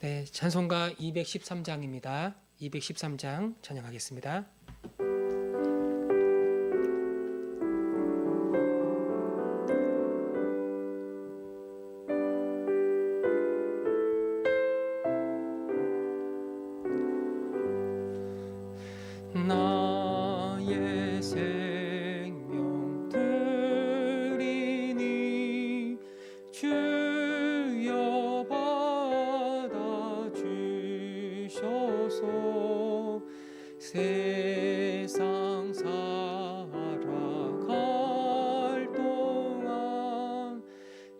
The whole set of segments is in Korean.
네, 찬송가 213장입니다. 213장 찬양하겠습니다. 나의 생명 드리니 주여 받아 주셔서 세상 살아갈 동안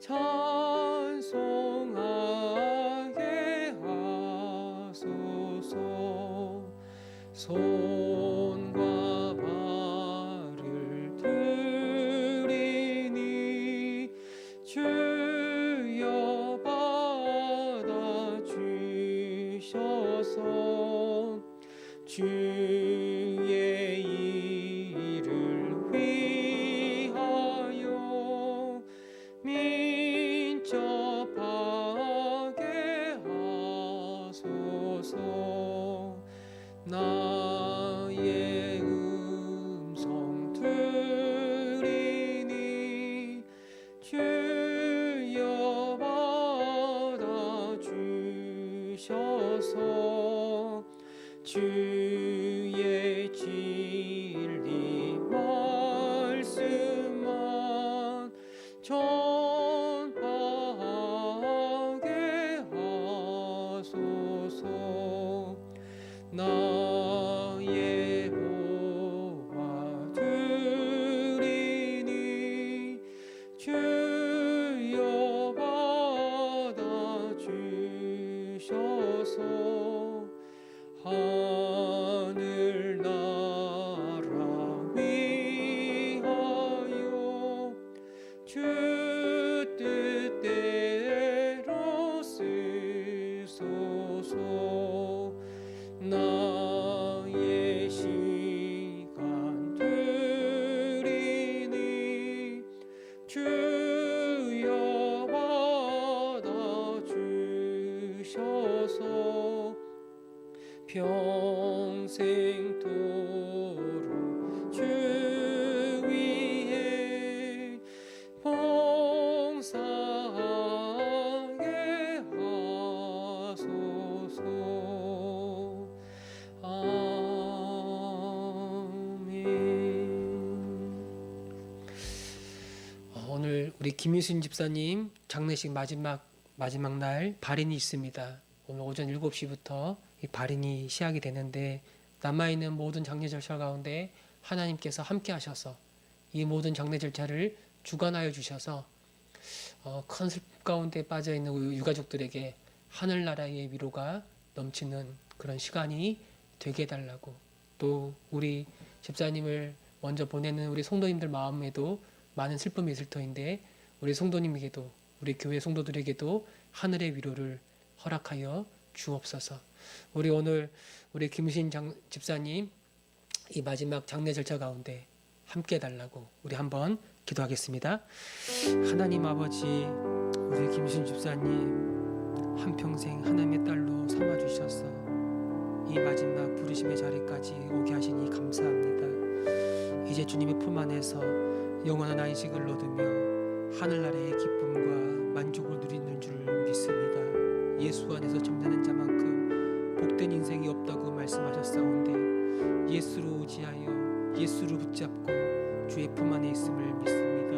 찬송하게 하소서. 손과 발을 들이니 주여 받아 주셔서 주의 일을 위하여 민첩하게 하소서. 나의 음성 들이니 주여 받아 주셔서 주의 진리 말씀만 전하게 하소서. 나의 보화 드리니 주여 받아 주셔서 하늘나라 위하여 주 뜻대로 쓰소서. 나의 시간 드리니 주여 받아 주셔서 평생토록 주 위에 봉사하게 하소서. 오늘 우리 김유순 집사님 장례식 마지막 날 발인이 있습니다. 오늘 오전 7시부터 이 발인이 시작이 되는데 남아있는 모든 장례 절차 가운데 하나님께서 함께 하셔서 이 모든 장례 절차를 주관하여 주셔서 큰 슬픔 가운데 빠져있는 우리 유가족들에게 하늘나라의 위로가 넘치는 그런 시간이 되게 해달라고, 또 우리 집사님을 먼저 보내는 우리 성도님들 마음에도 많은 슬픔이 있을 터인데 우리 성도님에게도, 우리 교회 성도들에게도 하늘의 위로를 허락하여 주옵소서. 우리 오늘 우리 김신 집사님 이 마지막 장례 절차 가운데 함께 해달라고 우리 한번 기도하겠습니다. 하나님 아버지, 우리 김신 집사님 한평생 하나님의 딸로 삼아주셔서 이 마지막 부르심의 자리까지 오게 하시니 감사합니다. 이제 주님의 품 안에서 영원한 안식을 얻으며 하늘나라의 기쁨과 만족을 누리는 줄 믿습니다. 예수 안에서 잠자는 자만큼 복된 인생이 없다고 말씀하셨사온데 예수로 의지하여 예수로 붙잡고 주의 품 안에 있음을 믿습니다.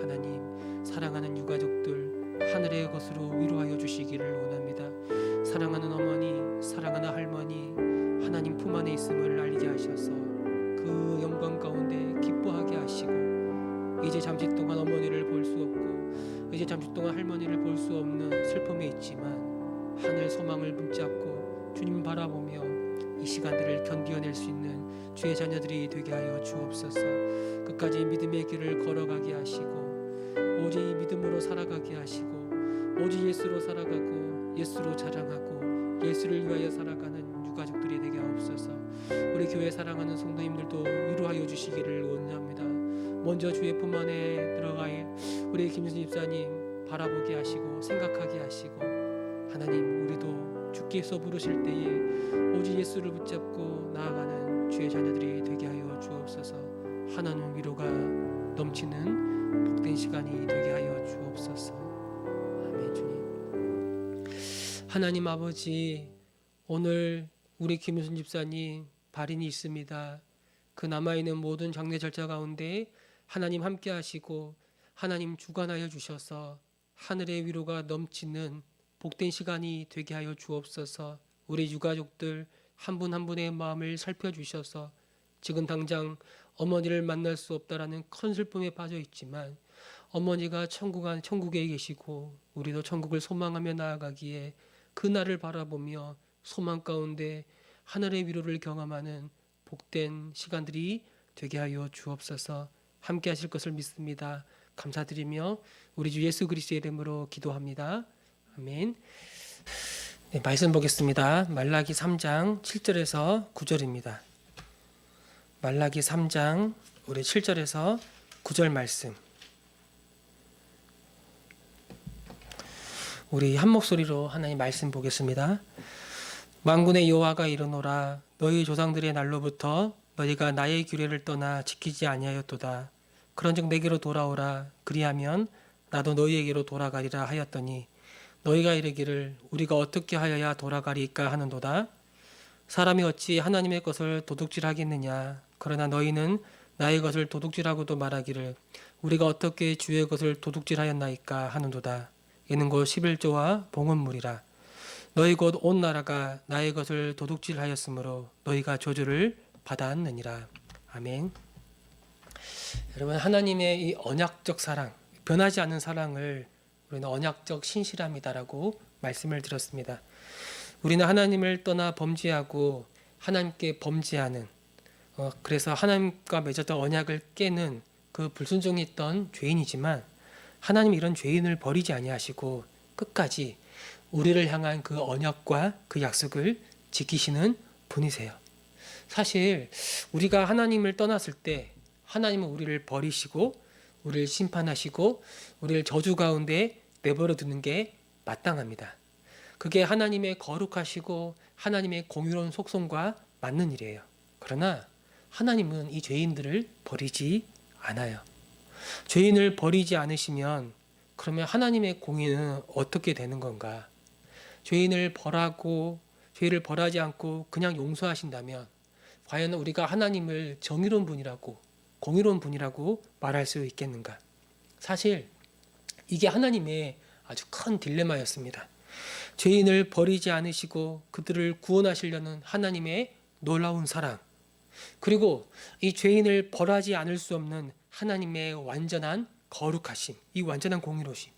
하나님, 사랑하는 유가족들 하늘의 것으로 위로하여 주시기를 원합니다. 사랑하는 어머니, 사랑하는 할머니 하나님 품 안에 있음을 알게 하셔서 그 영광 가운데 기뻐하게 하시고, 이제 잠시 동안 어머니를 볼 수 없고 이제 잠시 동안 할머니를 볼 수 없는 슬픔이 있지만 하늘 소망을 붙잡고 주님 바라보며 이 시간들을 견디어낼 수 있는 주의 자녀들이 되게 하여 주옵소서. 끝까지 믿음의 길을 걸어가게 하시고 오직 믿음으로 살아가게 하시고 오직 예수로 살아가고 예수로 자랑하고 예수를 위하여 살아가는 유가족들이 되게 하옵소서. 우리 교회 사랑하는 성도님들도 위로하여 주시기를 원합니다. 먼저 주의 품 안에 들어가 우리 김유순 집사님 바라보게 하시고 생각하게 하시고, 하나님 우리도 주께서 부르실 때에 오직 예수를 붙잡고 나아가는 주의 자녀들이 되게 하여 주옵소서. 하나님 위로가 넘치는 복된 시간이 되게 하여 주옵소서. 아멘. 주님, 하나님 아버지, 오늘 우리 김유순 집사님 발인이 있습니다. 그 남아있는 모든 장례 절차 가운데 하나님 함께 하시고 하나님 주관하여 주셔서 하늘의 위로가 넘치는 복된 시간이 되게 하여 주옵소서. 우리 유가족들 한 분 한 분의 마음을 살펴주셔서 지금 당장 어머니를 만날 수 없다라는 큰 슬픔에 빠져 있지만 어머니가 천국에 계시고 우리도 천국을 소망하며 나아가기에 그 날을 바라보며 소망 가운데 하늘의 위로를 경험하는 복된 시간들이 되게 하여 주옵소서. 함께 하실 것을 믿습니다. 감사드리며 우리 주 예수 그리스도의 이름으로 기도합니다. 아멘. 네, 말씀 보겠습니다. 말라기 3장 7절에서 9절입니다. 말라기 3장 우리 7절에서 9절 말씀. 우리 한 목소리로 하나님 말씀 보겠습니다. 만군의 여호와가 이르노라. 너희 조상들의 날로부터 너희가 나의 규례를 떠나 지키지 아니하였도다. 그런즉 내게로 돌아오라. 그리하면 나도 너희에게로 돌아가리라 하였더니 너희가 이르기를 우리가 어떻게 하여야 돌아가리까 하는도다. 사람이 어찌 하나님의 것을 도둑질하겠느냐. 그러나 너희는 나의 것을 도둑질하고도 말하기를 우리가 어떻게 주의 것을 도둑질하였나이까 하는도다. 이는 곧 11조와 봉헌물이라. 너희 곧 온 나라가 나의 것을 도둑질하였으므로 너희가 저주를 받았느니라. 아멘. 여러분, 하나님의 이 언약적 사랑, 변하지 않는 사랑을 우리는 언약적 신실함이다라고 말씀을 드렸습니다. 우리는 하나님을 떠나 범죄하고 하나님께 범죄하는, 그래서 하나님과 맺었던 언약을 깨는 그 불순종했던 죄인이지만 하나님이 이런 죄인을 버리지 아니하시고 끝까지 우리를 향한 그 언약과 그 약속을 지키시는 분이세요. 사실 우리가 하나님을 떠났을 때 하나님은 우리를 버리시고 우리를 심판하시고 우리를 저주 가운데 내버려 두는 게 마땅합니다. 그게 하나님의 거룩하시고 하나님의 공의로운 속성과 맞는 일이에요. 그러나 하나님은 이 죄인들을 버리지 않아요. 죄인을 버리지 않으시면 그러면 하나님의 공의는 어떻게 되는 건가? 죄인을 벌하고 죄를 벌하지 않고 그냥 용서하신다면 과연 우리가 하나님을 정의로운 분이라고 공의로운 분이라고 말할 수 있겠는가? 사실 이게 하나님의 아주 큰 딜레마였습니다. 죄인을 버리지 않으시고 그들을 구원하시려는 하나님의 놀라운 사랑, 그리고 이 죄인을 벌하지 않을 수 없는 하나님의 완전한 거룩하심, 이 완전한 공의로심,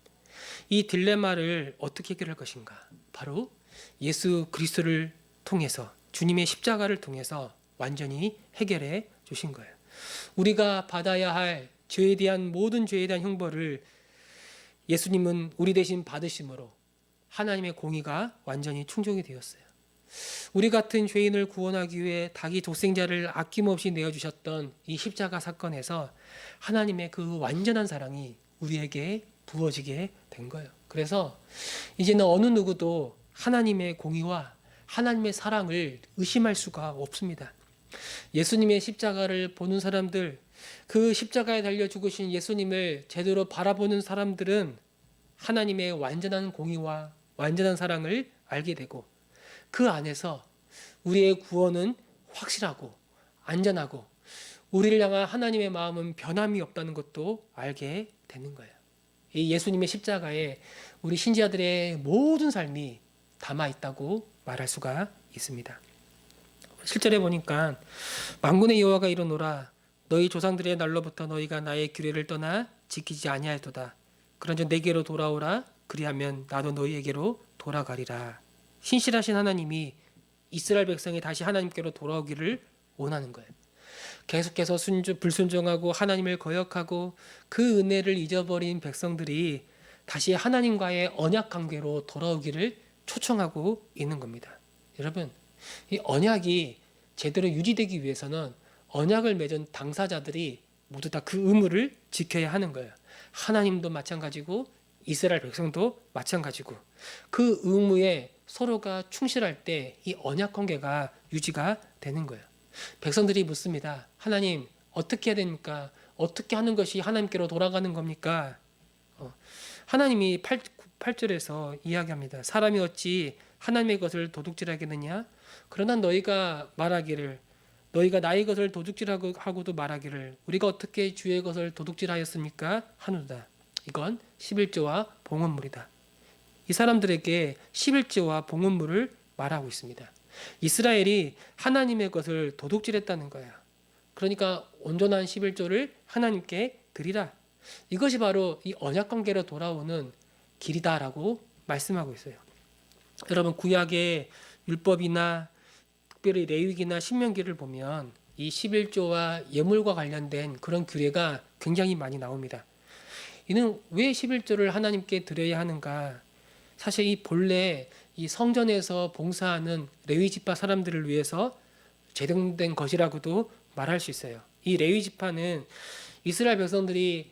이 딜레마를 어떻게 해결할 것인가? 바로 예수 그리스도를 통해서, 주님의 십자가를 통해서 완전히 해결해 주신 거예요. 우리가 받아야 할 죄에 대한 모든 죄에 대한 형벌을 예수님은 우리 대신 받으심으로 하나님의 공의가 완전히 충족이 되었어요. 우리 같은 죄인을 구원하기 위해 자기 독생자를 아낌없이 내어주셨던 이 십자가 사건에서 하나님의 그 완전한 사랑이 우리에게 부어지게 된 거예요. 그래서 이제는 어느 누구도 하나님의 공의와 하나님의 사랑을 의심할 수가 없습니다. 예수님의 십자가를 보는 사람들, 그 십자가에 달려 죽으신 예수님을 제대로 바라보는 사람들은 하나님의 완전한 공의와 완전한 사랑을 알게 되고 그 안에서 우리의 구원은 확실하고 안전하고 우리를 향한 하나님의 마음은 변함이 없다는 것도 알게 되는 거예요. 이 예수님의 십자가에 우리 신자들의 모든 삶이 담아 있다고 말할 수가 있습니다. 실절에 보니까 만군의 여호와가 이르노라. 너희 조상들의 날로부터 너희가 나의 규례를 떠나 지키지 아니하였도다. 그런즉 내게로 돌아오라. 그리하면 나도 너희에게로 돌아가리라. 신실하신 하나님이 이스라엘 백성이 다시 하나님께로 돌아오기를 원하는 거예요. 계속해서 불순종하고 하나님을 거역하고 그 은혜를 잊어버린 백성들이 다시 하나님과의 언약 관계로 돌아오기를 초청하고 있는 겁니다. 여러분, 이 언약이 제대로 유지되기 위해서는 언약을 맺은 당사자들이 모두 다 그 의무를 지켜야 하는 거예요. 하나님도 마찬가지고 이스라엘 백성도 마찬가지고 그 의무에 서로가 충실할 때 이 언약 관계가 유지가 되는 거예요. 백성들이 묻습니다. 하나님, 어떻게 해야 됩니까? 어떻게 하는 것이 하나님께로 돌아가는 겁니까? 하나님이 8절에서 이야기합니다. 사람이 어찌 하나님의 것을 도둑질하겠느냐? 그러나 너희가 말하기를, 너희가 나의 것을 도둑질하고도 말하기를, 우리가 어떻게 주의 것을 도둑질하였습니까? 하노다. 이건 11조와 봉헌물이다. 이 사람들에게 11조와 봉헌물을 말하고 있습니다. 이스라엘이 하나님의 것을 도둑질했다는 거야. 그러니까 온전한 11조를 하나님께 드리라. 이것이 바로 이 언약 관계로 돌아오는 길이다라고 말씀하고 있어요. 여러분, 구약의 율법이나 특별히 레위기나 신명기를 보면 이 11조와 예물과 관련된 그런 규례가 굉장히 많이 나옵니다. 이는 왜 11조를 하나님께 드려야 하는가? 사실 이 본래 이 성전에서 봉사하는 레위 지파 사람들을 위해서 제정된 것이라고도 말할 수 있어요. 이 레위 지파는 이스라엘 백성들이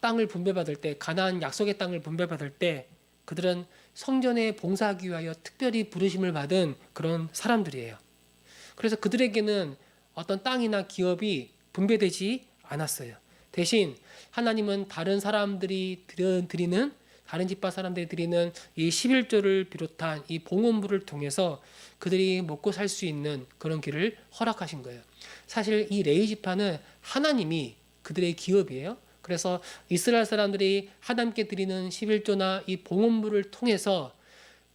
땅을 분배받을 때, 가나안 약속의 땅을 분배받을 때 그들은 성전에 봉사하기 위하여 특별히 부르심을 받은 그런 사람들이에요. 그래서 그들에게는 어떤 땅이나 기업이 분배되지 않았어요. 대신 하나님은 다른 사람들이 드리는, 다른 지파 사람들이 드리는 이 11조를 비롯한 이 봉헌물을 통해서 그들이 먹고 살 수 있는 그런 길을 허락하신 거예요. 사실 이 레위 지파는 하나님이 그들의 기업이에요. 그래서 이스라엘 사람들이 하나님께 드리는 11조나 이 봉헌물을 통해서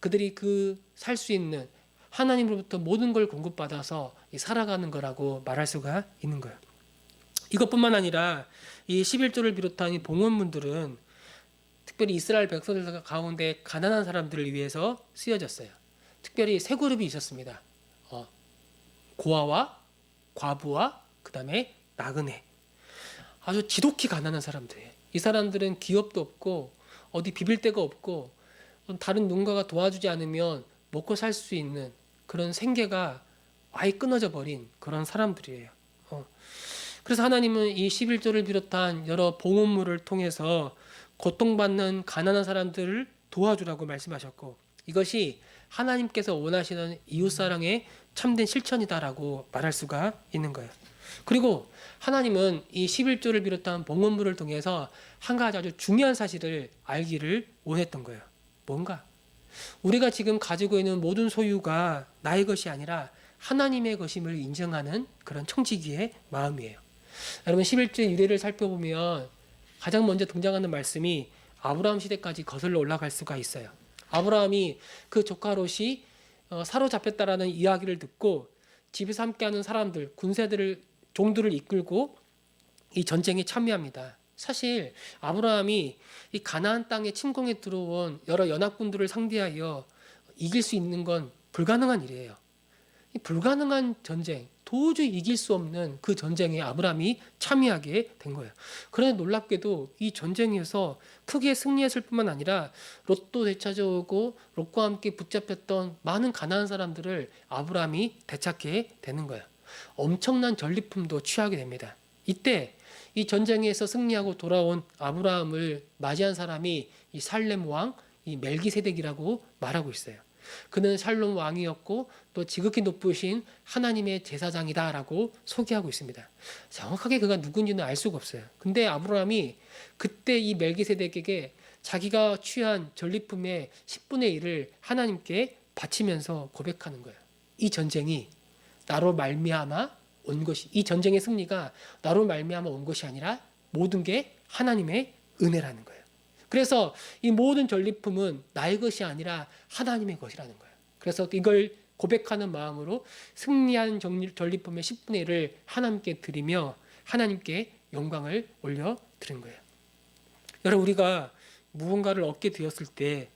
그들이 그 살 수 있는 하나님으로부터 모든 걸 공급받아서 살아가는 거라고 말할 수가 있는 거예요. 이것뿐만 아니라 이 11조를 비롯한 이 봉헌물들은 특별히 이스라엘 백성들 가운데 가난한 사람들을 위해서 쓰여졌어요. 특별히 세 그룹이 있었습니다. 고아와 과부와 그 다음에 나그네. 아주 지독히 가난한 사람들이에요. 이 사람들은 기업도 없고 어디 비빌 데가 없고 다른 누군가가 도와주지 않으면 먹고 살 수 있는 그런 생계가 아예 끊어져 버린 그런 사람들이에요. 그래서 하나님은 이 11조를 비롯한 여러 봉헌물을 통해서 고통받는 가난한 사람들을 도와주라고 말씀하셨고, 이것이 하나님께서 원하시는 이웃사랑의 참된 실천이다라고 말할 수가 있는 거예요. 그리고 하나님은 이 11조를 비롯한 봉헌물을 통해서 한 가지 아주 중요한 사실을 알기를 원했던 거예요. 뭔가? 우리가 지금 가지고 있는 모든 소유가 나의 것이 아니라 하나님의 것임을 인정하는 그런 청지기의 마음이에요. 여러분, 11조의 유래를 살펴보면 가장 먼저 등장하는 말씀이 아브라함 시대까지 거슬러 올라갈 수가 있어요. 아브라함이 그 조카 롯이 사로잡혔다라는 이야기를 듣고 집에서 함께하는 사람들, 군세들을, 종들을 이끌고 이 전쟁에 참여합니다. 사실 아브라함이 이 가나안 땅에 침공에 들어온 여러 연합군들을 상대하여 이길 수 있는 건 불가능한 일이에요. 이 불가능한 전쟁, 도저히 이길 수 없는 그 전쟁에 아브라함이 참여하게 된 거예요. 그런데 놀랍게도 이 전쟁에서 크게 승리했을 뿐만 아니라 롯도 되찾아오고 롯과 함께 붙잡혔던 많은 가난한 사람들을 아브라함이 되찾게 되는 거예요. 엄청난 전리품도 취하게 됩니다. 이때 이 전쟁에서 승리하고 돌아온 아브라함을 맞이한 사람이 이 살렘 왕, 이 멜기세덱이라고 말하고 있어요. 그는 살롬 왕이었고 또 지극히 높으신 하나님의 제사장이다라고 소개하고 있습니다. 정확하게 그가 누군지는 알 수가 없어요. 근데 아브라함이 그때 이 멜기세덱에게 자기가 취한 전리품의 10분의 1을 하나님께 바치면서 고백하는 거예요. 이 전쟁이 나로 말미암아 온 것이, 이 전쟁의 승리가 나로 말미암아 온 것이 아니라 모든 게 하나님의 은혜라는 거예요. 그래서 이 모든 전리품은 나의 것이 아니라 하나님의 것이라는 거예요. 그래서 이걸 고백하는 마음으로 승리한 전리품의 10분의 1을 하나님께 드리며 하나님께 영광을 올려 드린 거예요. 여러분, 우리가 무언가를 얻게 되었을 때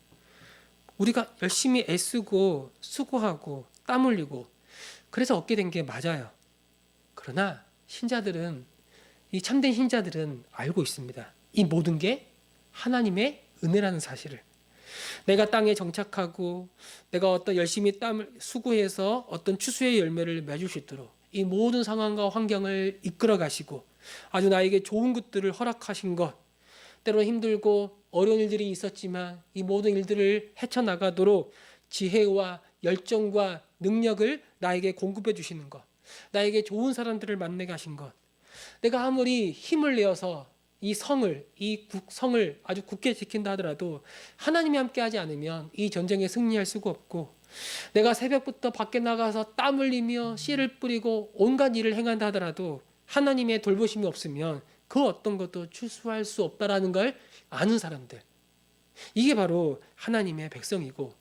우리가 열심히 애쓰고 수고하고 땀 흘리고 그래서 얻게 된 게 맞아요. 그러나 신자들은, 이 참된 신자들은 알고 있습니다. 이 모든 게 하나님의 은혜라는 사실을. 내가 땅에 정착하고 내가 어떤 열심히 땀을 수고해서 어떤 추수의 열매를 맺을 수 있도록 이 모든 상황과 환경을 이끌어 가시고 아주 나에게 좋은 것들을 허락하신 것, 때로는 힘들고 어려운 일들이 있었지만 이 모든 일들을 헤쳐나가도록 지혜와 열정과 능력을 나에게 공급해 주시는 것, 나에게 좋은 사람들을 만나게 하신 것, 내가 아무리 힘을 내어서 이 성을 아주 굳게 지킨다 하더라도 하나님이 함께하지 않으면 이 전쟁에 승리할 수가 없고, 내가 새벽부터 밖에 나가서 땀 흘리며 씨를 뿌리고 온갖 일을 행한다 하더라도 하나님의 돌보심이 없으면 그 어떤 것도 추수할 수 없다라는 걸 아는 사람들, 이게 바로 하나님의 백성이고,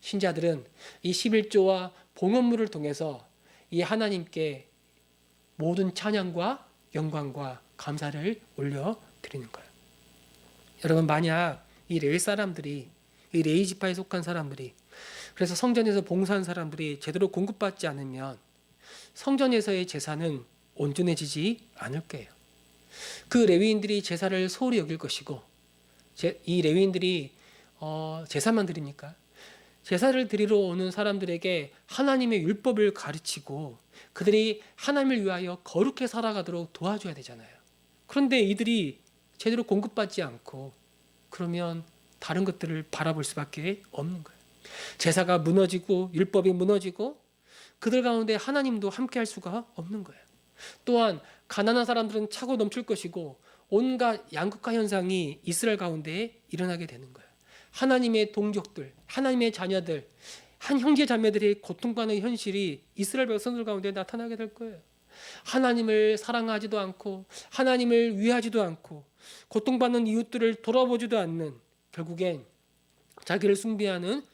신자들은 이 11조와 봉헌물을 통해서 이 하나님께 모든 찬양과 영광과 감사를 올려드리는 거예요. 여러분, 만약 이 레위 사람들이, 이 레위 지파에 속한 사람들이, 그래서 성전에서 봉사한 사람들이 제대로 공급받지 않으면 성전에서의 제사는 온전해지지 않을 거예요. 그 레위인들이 제사를 소홀히 여길 것이고, 이 레위인들이 제사만 드립니까? 제사를 드리러 오는 사람들에게 하나님의 율법을 가르치고 그들이 하나님을 위하여 거룩히 살아가도록 도와줘야 되잖아요. 그런데 이들이 제대로 공급받지 않고 그러면 다른 것들을 바라볼 수밖에 없는 거예요. 제사가 무너지고 율법이 무너지고 그들 가운데 하나님도 함께할 수가 없는 거예요. 또한 가난한 사람들은 차고 넘칠 것이고 온갖 양극화 현상이 이스라엘 가운데 일어나게 되는 거예요. 하나님의 동족들, 하나님의 자녀들, 한 형제 자매들이 고통받는 현실이 이스라엘 백성들 가운데 나타나게 될 거예요. 하나님을 사랑하지도 않고 하나님을 위하지도 않고 고통받는 이웃들을 돌아보지도 않는, 결국엔 자기를 숭배하는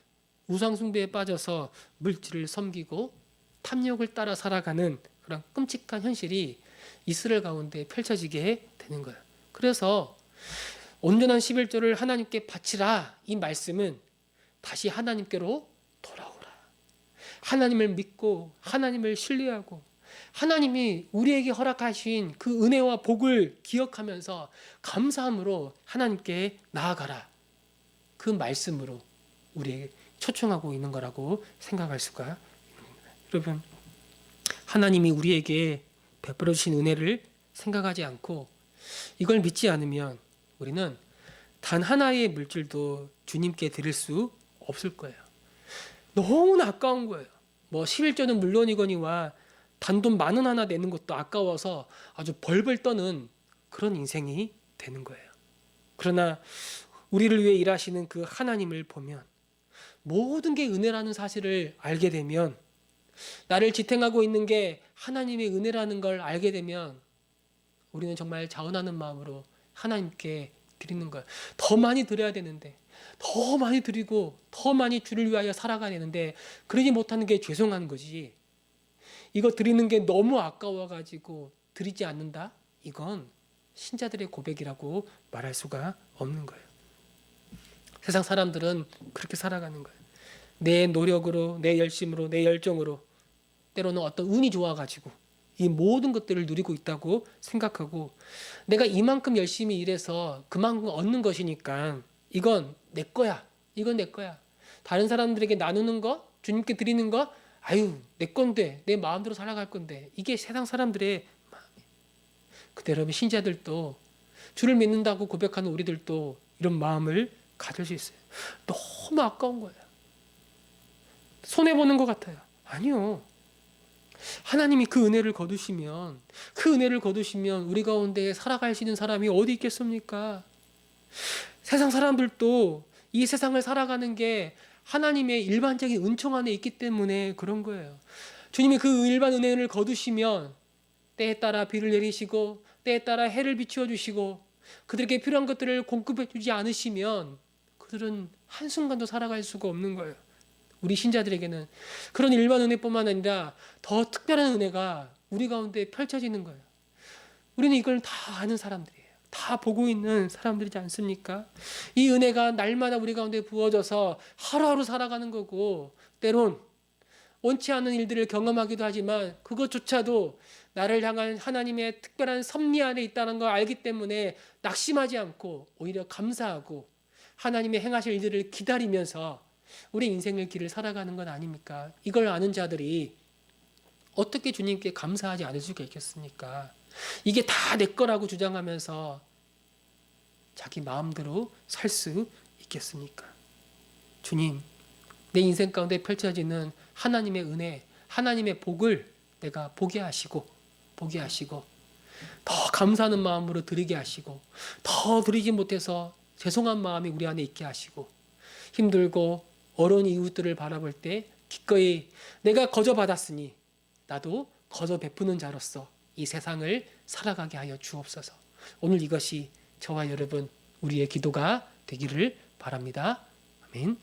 우상 숭배에 빠져서 물질을 섬기고 탐욕을 따라 살아가는 그런 끔찍한 현실이 이스라엘 가운데 펼쳐지게 되는 거예요. 그래서 온전한 11조를 하나님께 바치라, 이 말씀은 다시 하나님께로 돌아오라. 하나님을 믿고 하나님을 신뢰하고 하나님이 우리에게 허락하신 그 은혜와 복을 기억하면서 감사함으로 하나님께 나아가라. 그 말씀으로 우리에게 초청하고 있는 거라고 생각할 수가 있습니다. 여러분, 하나님이 우리에게 베풀어 주신 은혜를 생각하지 않고 이걸 믿지 않으면 우리는 단 하나의 물질도 주님께 드릴 수 없을 거예요. 너무나 아까운 거예요. 11조는 물론이거니와 단돈 10,000원 하나 내는 것도 아까워서 아주 벌벌 떠는 그런 인생이 되는 거예요. 그러나 우리를 위해 일하시는 그 하나님을 보면, 모든 게 은혜라는 사실을 알게 되면, 나를 지탱하고 있는 게 하나님의 은혜라는 걸 알게 되면 우리는 정말 자원하는 마음으로 하나님께 드리는 거예요. 더 많이 드려야 되는데, 더 많이 드리고 더 많이 주를 위하여 살아가야 되는데 그러지 못하는 게 죄송한 거지. 이거 드리는 게 너무 아까워가지고 드리지 않는다? 이건 신자들의 고백이라고 말할 수가 없는 거예요. 세상 사람들은 그렇게 살아가는 거예요. 내 노력으로, 내 열심으로, 내 열정으로, 때로는 어떤 운이 좋아가지고 이 모든 것들을 누리고 있다고 생각하고, 내가 이만큼 열심히 일해서 그만큼 얻는 것이니까 이건 내 거야. 이건 내 거야. 다른 사람들에게 나누는 거, 주님께 드리는 거, 아유, 내 건데, 내 마음대로 살아갈 건데. 이게 세상 사람들의 마음이에요. 그때 여러분, 신자들도, 주를 믿는다고 고백하는 우리들도 이런 마음을 가질 수 있어요. 너무 아까운 거예요. 손해보는 것 같아요. 아니요. 하나님이 그 은혜를 거두시면, 우리 가운데 살아갈 수 있는 사람이 어디 있겠습니까? 세상 사람들도 이 세상을 살아가는 게 하나님의 일반적인 은총 안에 있기 때문에 그런 거예요. 주님이 그 일반 은혜를 거두시면 때에 따라 비를 내리시고 때에 따라 해를 비추어 주시고 그들에게 필요한 것들을 공급해 주지 않으시면 그들은 한순간도 살아갈 수가 없는 거예요. 우리 신자들에게는 그런 일반 은혜뿐만 아니라 더 특별한 은혜가 우리 가운데 펼쳐지는 거예요. 우리는 이걸 다 아는 사람들이에요. 다 보고 있는 사람들이지 않습니까? 이 은혜가 날마다 우리 가운데 부어져서 하루하루 살아가는 거고, 때론 원치 않은 일들을 경험하기도 하지만 그것조차도 나를 향한 하나님의 특별한 섭리 안에 있다는 걸 알기 때문에 낙심하지 않고 오히려 감사하고 하나님의 행하실 일들을 기다리면서 우리 인생의 길을 살아가는 건 아닙니까? 이걸 아는 자들이 어떻게 주님께 감사하지 않을 수가 있겠습니까? 이게 다 내 거라고 주장하면서 자기 마음대로 살 수 있겠습니까? 주님, 내 인생 가운데 펼쳐지는 하나님의 은혜, 하나님의 복을 내가 보게 하시고 더 감사하는 마음으로 드리게 하시고 더 드리지 못해서 죄송한 마음이 우리 안에 있게 하시고 힘들고 어려운 이웃들을 바라볼 때 기꺼이 내가 거저 받았으니 나도 거저 베푸는 자로서 이 세상을 살아가게 하여 주옵소서. 오늘 이것이 저와 여러분 우리의 기도가 되기를 바랍니다. 아멘.